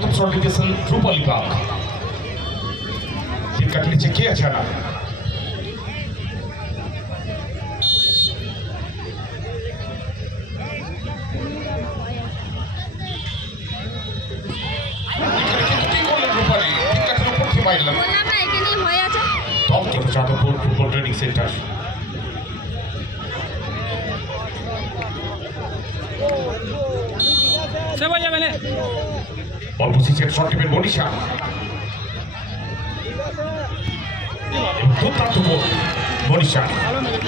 প্রথম শট দিয়েছেন রূপালী বাগ। টিকাটি নিচে কে আছে না যাদবপুর ফুটবল ট্রেনিং সেন্টার। অল্প সিচের শট টিপের মনীষা, দুর্দান্ত গোল মনীষা।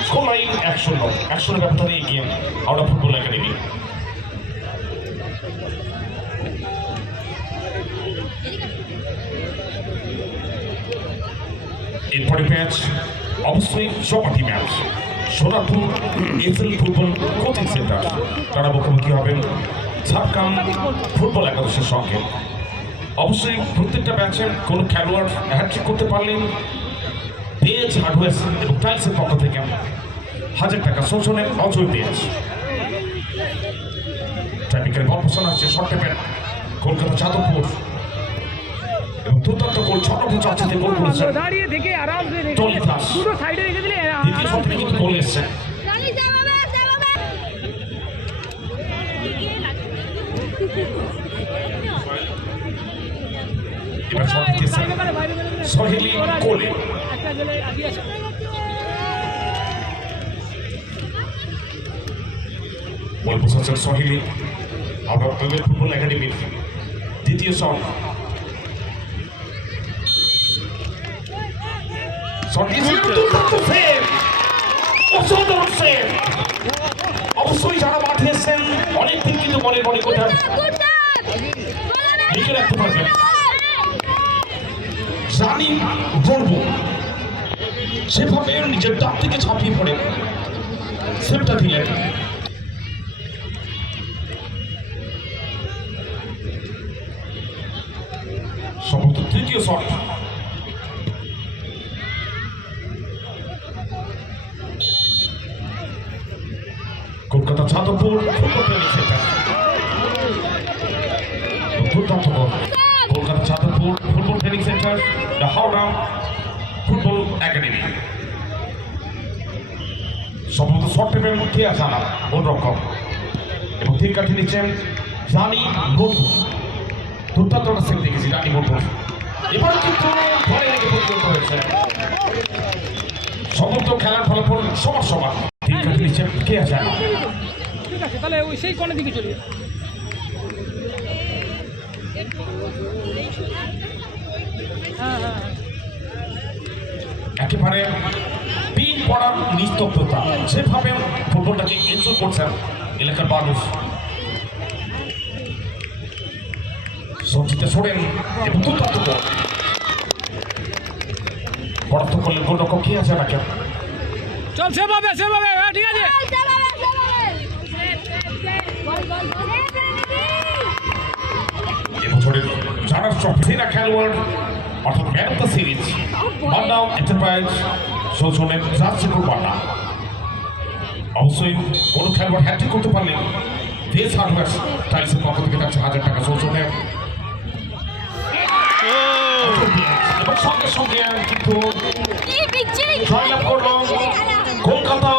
স্কোর লাইন 1-0 ব্যবধানে এগিয়ে হাওড়া ফুটবল একাডেমি। এরপরে ম্যাচ অবশ্যই জমাটি match. Sonarpur FL football coaching centre তারা মুখোমুখি হবেন ঝাড়গ্রাম ফুটবল একাদশের সঙ্গে। অবশ্যই প্রত্যেকটা ম্যাচে কোনো খেলোয়াড় হ্যাট্রিক করতে পারলেন পেজ হার্ডওয়্যার এবং টাইলসের পক্ষ থেকে 1000 টাকা শোষণের অজয় পেজ। ট্রাফিকের বল পছন্দ হচ্ছে শর্ট টেপের কলকাতা যাদবপুর এবং দুর্দান্ত গোল ছটফট চাচ্ছে গোল করেছেন দাঁড়িয়ে থেকে আরামসে টলি দাস। দুটো সাইডে রেখে দিলে দ্বিতীয় শট থেকে কিন্তু গোল এসেছে। এবার শট দিয়েছেন সোহেলি কোলে। বল বসাচ্ছেন সোহেলি হাওড়া ফুটবল একাডেমির দ্বিতীয় শট। অবশ্যই যারা মাঠে এসেছেন অনেকদিন কিন্তু মনের মনে কোথাও লিখে রাখতে পারবেন। জানি বলবো সেভাবে নিজের দাঁত থেকে ছাপিয়ে পড়ে সেটা দিলেন। সম্ভবত তৃতীয় shot. Kolkata Jadavpur football training centre দুর্দান্ত গোল। Kolkata Jadavpur football training centre the Howrah football academy. সম্ভবত শর্ট টেপের মধ্যে আসা না গোলরক্ষক এবং তীর কাঠি নিচ্ছেন রানী বন্ধু। দুর্দান্ত সেভ দেখেছি রানী বন্ধু। এবার কিন্তু ঘরে লেগে পরিণত হয়েছে। সমস্ত খেলার ফলাফল সমান। তীর কাঠি নিচ্ছেন কে আছে না। ঠিক আছে তাহলে ওই সেই কোণের দিকে চলে যাবে। একেবারে পিন পড়ার নিস্তব্ধতা যেভাবে ফুটবলটাকে এনজয় করছেন এলাকার মানুষ। সঞ্চিতা সোরেন এবং দুর্দান্ত গোল। বরাদ্দ করলেন গোলরক্ষক কে আছে না কেন। চল সেভাবে ঠিক আছে। এবছরের জানার ট্রফিনা খেলোয়াড় অর্থাৎ ম্যান অফ দ্য সিরিজ মান্নাও এন্টারপ্রাইজ শোষণের রাজশেখর মান্না। অবশ্যই কোনো খেলোয়াড় হ্যাট্রিক করতে পারলে দেশ হারওয়ার টাইলসের পক্ষ থেকে থাকছে 1000 টাকা শোষণের। এবং সঙ্গে সঙ্গে কিন্তু জয়লাভ করল কলকাতা